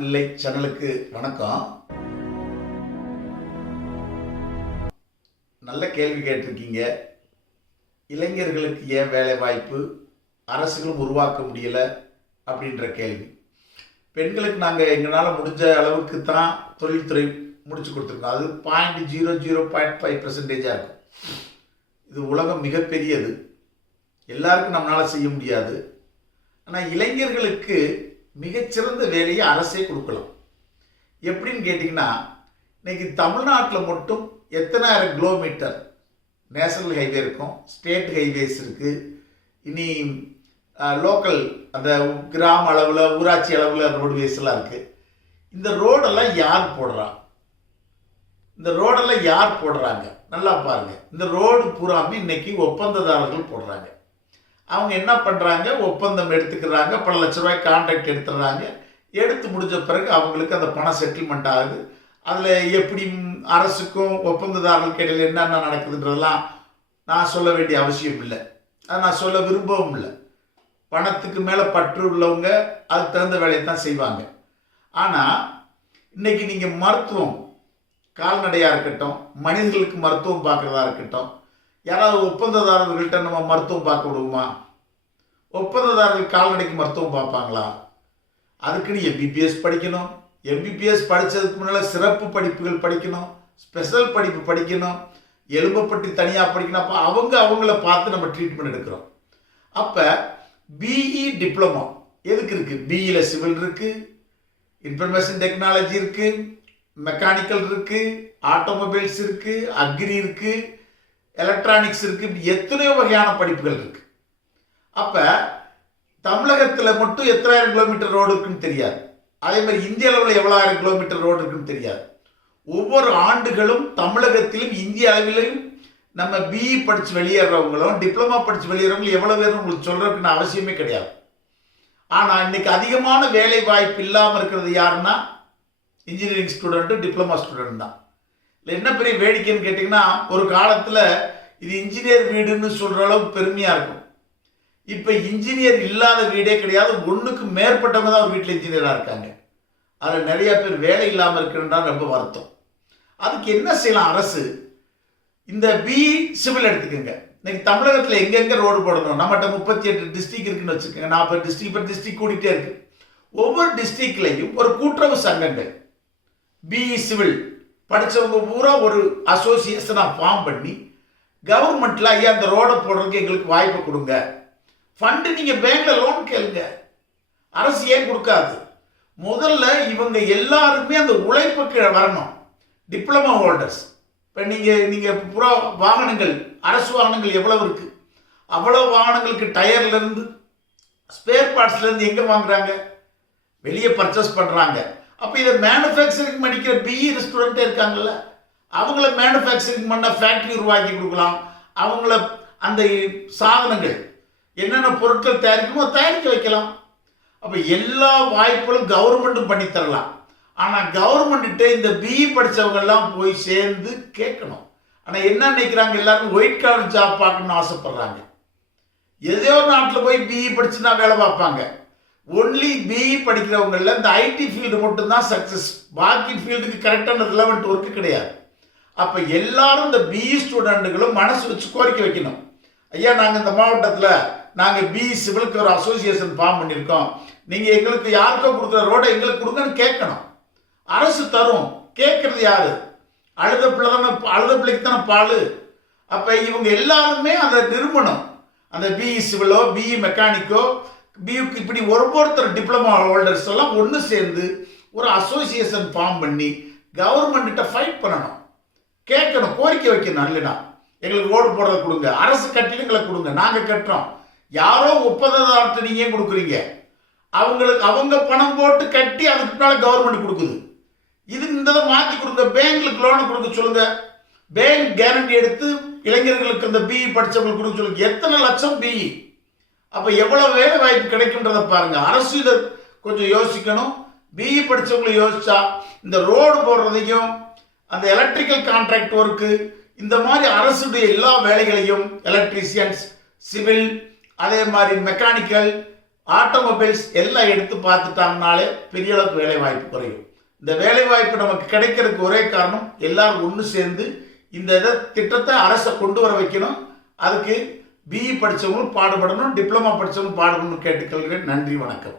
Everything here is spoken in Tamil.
பிள்ளை சேனலுக்கு வணக்கம். நல்ல கேள்வி கேட்டிருக்கீங்க. இளைஞர்களுக்கு ஏன் வேலை வாய்ப்பு அரசுகளும் உருவாக்க முடியலை அப்படின்ற கேள்வி. பெண்களுக்கு நாங்கள் எங்களால் முடிஞ்ச அளவுக்கு தான் தொழில்துறை முடிச்சு கொடுத்துருக்கோம். அது 0.05% இருக்கும். இது உலகம் மிகப்பெரியது, எல்லாருக்கும் நம்மளால் செய்ய முடியாது. ஆனால் இளைஞர்களுக்கு மிகச்சிறந்த வேலையை அரசே கொடுக்கலாம். எப்படின்னு கேட்டிங்கன்னா, இன்றைக்கி தமிழ்நாட்டில் மட்டும் எத்தனாயிரம் கிலோமீட்டர் நேஷனல் ஹைவே இருக்கும், ஸ்டேட் ஹைவேஸ் இருக்குது, இனி லோக்கல் அந்த கிராம அளவில் ஊராட்சி அளவில் ரோடுவேஸ்லாம் இருக்குது. இந்த ரோடெல்லாம் யார் போடுறா? இந்த ரோடெல்லாம் யார் போடுறாங்க? நல்லா பாருங்கள். இந்த ரோடு பூராமே இன்றைக்கி ஒப்பந்ததாரர்கள் போடுறாங்க. அவங்க என்ன பண்ணுறாங்க, ஒப்பந்தம் எடுத்துக்கிறாங்க, பல லட்ச ரூபாய் கான்ட்ராக்ட் எடுத்துடுறாங்க. எடுத்து முடிஞ்ச பிறகு அவங்களுக்கு அந்த பணம் செட்டில்மெண்ட் ஆகுது. அதில் எப்படி அரசுக்கும் ஒப்பந்ததாரர்களுக்கு இடையில் என்னென்ன நடக்குதுன்றதெல்லாம் நான் சொல்ல வேண்டிய அவசியம் இல்லை, அதை நான் சொல்ல விரும்பவும் இல்லை. பணத்துக்கு மேலே பற்று உள்ளவங்க அதுக்கு தகுந்த வேலையை தான் செய்வாங்க. ஆனால் இன்றைக்கி நீங்கள் மருத்துவம், கால்நடையாக இருக்கட்டும், மனிதர்களுக்கு மருத்துவம் பார்க்குறதா இருக்கட்டும், யாராவது ஒப்பந்ததாரர்கள்ட்ட நம்ம மருத்துவம் பார்க்க விடுவோமா? ஒப்பந்ததாரர்கள் கால்நடைக்கு மருத்துவம் பார்ப்பாங்களா? அதுக்குன்னு எம்பிபிஎஸ் படிக்கணும். எம்பிபிஎஸ் படித்ததுக்கு முன்னால் சிறப்பு படிப்புகள் படிக்கணும், ஸ்பெஷல் படிப்பு படிக்கணும், எலும்பை பற்றி தனியாக படிக்கணும். அப்போ அவங்கள பார்த்து நம்ம ட்ரீட்மெண்ட் எடுக்கிறோம். அப்போ பிஇ டிப்ளமோ எதுக்கு இருக்குது? பிஇயில் சிவில் இருக்குது, இன்ஃபர்மேஷன் டெக்னாலஜி இருக்குது, மெக்கானிக்கல் இருக்குது, ஆட்டோமொபைல்ஸ் இருக்குது, அக்ரி இருக்குது, எலக்ட்ரானிக்ஸ் இருக்குது, எத்தனையோ வகையான படிப்புகள் இருக்குது. அப்போ தமிழகத்தில் மட்டும் எத்தனாயிரம் கிலோமீட்டர் ரோடு இருக்குன்னு தெரியாது. அதே மாதிரி இந்திய அளவில் எவ்வளோ ஆயிரம் கிலோமீட்டர் ரோடு இருக்குன்னு தெரியாது. ஒவ்வொரு ஆண்டுகளும் தமிழகத்திலும் இந்திய அளவிலும் நம்ம பிஇ படித்து வெளியேறவங்களும் டிப்ளமா படித்து வெளியேறவங்களும் எவ்வளோ பேர் உங்களுக்கு சொல்கிறதுக்குன்னு அவசியமே கிடையாது. ஆனால் இன்றைக்கி அதிகமான வேலை வாய்ப்பு இல்லாமல் இருக்கிறது யாருன்னா இன்ஜினியரிங் ஸ்டூடெண்ட்டு, டிப்ளமா ஸ்டூடெண்ட் தான். இல்லை என்ன பெரிய வேடிக்கைன்னு கேட்டிங்கன்னா, ஒரு காலத்தில் இது இன்ஜினியர் வீடுன்னு சொல்கிற அளவுக்கு பெருமையாக இருக்கும். இப்போ இன்ஜினியர் இல்லாத வீடே கிடையாது, ஒன்றுக்கு மேற்பட்டவங்க தான் ஒரு வீட்டில் இன்ஜினியராக இருக்காங்க. அதில் நிறையா பேர் வேலை இல்லாமல் இருக்கிறதா ரொம்ப வருத்தம். அதுக்கு என்ன செய்யலாம் அரசு? இந்த பிஇ சிவில் எடுத்துக்கோங்க. இன்னைக்கு தமிழகத்தில் எங்கெங்கே ரோடு போடணும்? நம்மகிட்ட 38 டிஸ்ட்ரிக்ட் இருக்குன்னு வச்சுக்கோங்க. 40 டிஸ்ட்ரிக்ட், இப்போ டிஸ்ட்ரிக்ட் கூட்டிகிட்டே இருக்கு. ஒவ்வொரு டிஸ்ட்ரிக்ட்லையும் ஒரு கூட்டுறவு சங்கங்கள், பிஇ சிவில் படித்தவங்க பூரா ஒரு அசோசியேஷனாக ஃபார்ம் பண்ணி கவர்மெண்ட்டில் ஐயா அந்த ரோடை போடுறதுக்கு எங்களுக்கு வாய்ப்பு கொடுங்க, ஃபண்டு நீங்கள் பேங்கில் லோன் கேளுங்க. அரசு ஏன் கொடுக்காது? முதல்ல இவங்க எல்லாருமே அந்த உழைப்புக்கு வரணும். டிப்ளமா ஹோல்டர்ஸ், இப்போ நீங்கள் புறா வாகனங்கள், அரசு வாகனங்கள் எவ்வளவு இருக்குது? அவ்வளோ வாகனங்களுக்கு டயர்லேருந்து ஸ்பேர் பார்ட்ஸ்லேருந்து எங்கே வாங்குறாங்க? வெளியே பர்ச்சேஸ் பண்ணுறாங்க. அப்போ இதை மேனுஃபேக்சரிங் பண்ணிக்கிற பிஇ ஸ்டூடெண்ட்டே இருக்காங்கல்ல, அவங்கள மேனுஃபேக்சரிங் பண்ண ஃபேக்ட்ரி உருவாக்கி கொடுக்கலாம். அவங்கள அந்த சாதனங்கள் என்னென்ன பொருட்கள் தயாரிக்கணுமோ தயாரிக்க வைக்கலாம். அப்போ எல்லா வாய்ப்புகளும் கவர்மெண்ட்டும் பண்ணித்தரலாம். ஆனால் கவர்மெண்ட்டு இந்த பிஇ படித்தவங்கெல்லாம் போய் சேர்ந்து கேட்கணும். ஆனால் என்ன நினைக்கிறாங்க, எல்லாரும் ஒயிட் காலர் ஜாப் பார்க்கணும்னு ஆசைப்படுறாங்க. ஏதோ நாட்டில் போய் பிஇ படிச்சுன்னா வேலை பார்ப்பாங்க. ஒன்லி பிஇ படிக்கிறவங்களில் இந்த ஐடி ஃபீல்டு மட்டும்தான் சக்ஸஸ். பாக்கி ஃபீல்டுக்கு கரெக்டான ரிலவெண்ட் ஒர்க்கு கிடையாது. அப்போ எல்லாரும் இந்த பிஇ ஸ்டூடெண்ட்டுகளும் மனசு வச்சு கோரிக்கை வைக்கணும். ஐயா, நாங்கள் இந்த மாவட்டத்தில் நாங்கள் பிஇ சிவிலுக்கு ஒரு அசோசியேஷன் ஃபார்ம் பண்ணியிருக்கோம், நீங்கள் எங்களுக்கு யாருக்கோ கொடுக்குற ரோடை எங்களுக்கு கொடுங்கன்னு கேட்கணும். அரசு தரும். கேட்கறது யாரு? அழுத பிள்ளைக்கு தானே பால். அப்போ இவங்க எல்லாருமே அதை நிறுவனம், அந்த பிஇ சிவிலோ பிஇ மெக்கானிக்கோ பியூக்கு இப்படி ஒருத்தர் டிப்ளமா ஹோல்டர்ஸ் எல்லாம் ஒன்று சேர்ந்து ஒரு அசோசியேஷன் ஃபார்ம் பண்ணி கவர்மெண்ட்ட ஃபைட் பண்ணணும், கேட்கணும், கோரிக்கை வைக்கணும். இல்லைனா எங்களுக்கு ரோடு போடுறத கொடுங்க, அரசு கட்டிடங்களை கொடுங்க, நாங்கள் கட்டுறோம். யாரோ ஒப்பந்ததாரத்தை நீங்கள் ஏன் கொடுக்குறீங்க? அவங்க பணம் போட்டு கட்டி அதுக்கு பின்னால் கவர்மெண்ட் கொடுக்குது. இது இந்த மாற்றி கொடுங்க, பேங்க்களுக்கு லோனை கொடுக்க சொல்லுங்க, பேங்க் கேரண்டி எடுத்து இளைஞர்களுக்கு அந்த பிஇ படித்தவங்களுக்கு கொடுக்க சொல்லுங்க. எத்தனை லட்சம் பிஇ? அப்போ எவ்வளோ வேலை வாய்ப்பு கிடைக்குன்றதை பாருங்கள். அரசு இதை கொஞ்சம் யோசிக்கணும். பிஇ படித்தவங்களை யோசிச்சா இந்த ரோடு போடுறதையும் அந்த எலக்ட்ரிக்கல் கான்ட்ராக்ட் ஒர்க்கு, இந்த மாதிரி அரசுடைய எல்லா வேலைகளையும், எலக்ட்ரீஷியன்ஸ், சிவில், அதே மாதிரி மெக்கானிக்கல், ஆட்டோமொபைல்ஸ் எல்லாம் எடுத்து பார்த்துட்டாங்கனாலே பெரிய அளவுக்கு வேலை வாய்ப்பு குறையும். இந்த வேலை வாய்ப்பு நமக்கு கிடைக்கிறதுக்கு ஒரே காரணம் எல்லாரும் ஒன்று சேர்ந்து இந்த திட்டத்தை அரசை கொண்டு வர வைக்கணும். அதுக்கு பிஇ படித்தவங்களும் பாடுபடணும், டிப்ளமா படித்தவங்களும் பாடுபடணும்னு கேட்டுக்கொள்கிறேன். நன்றி, வணக்கம்.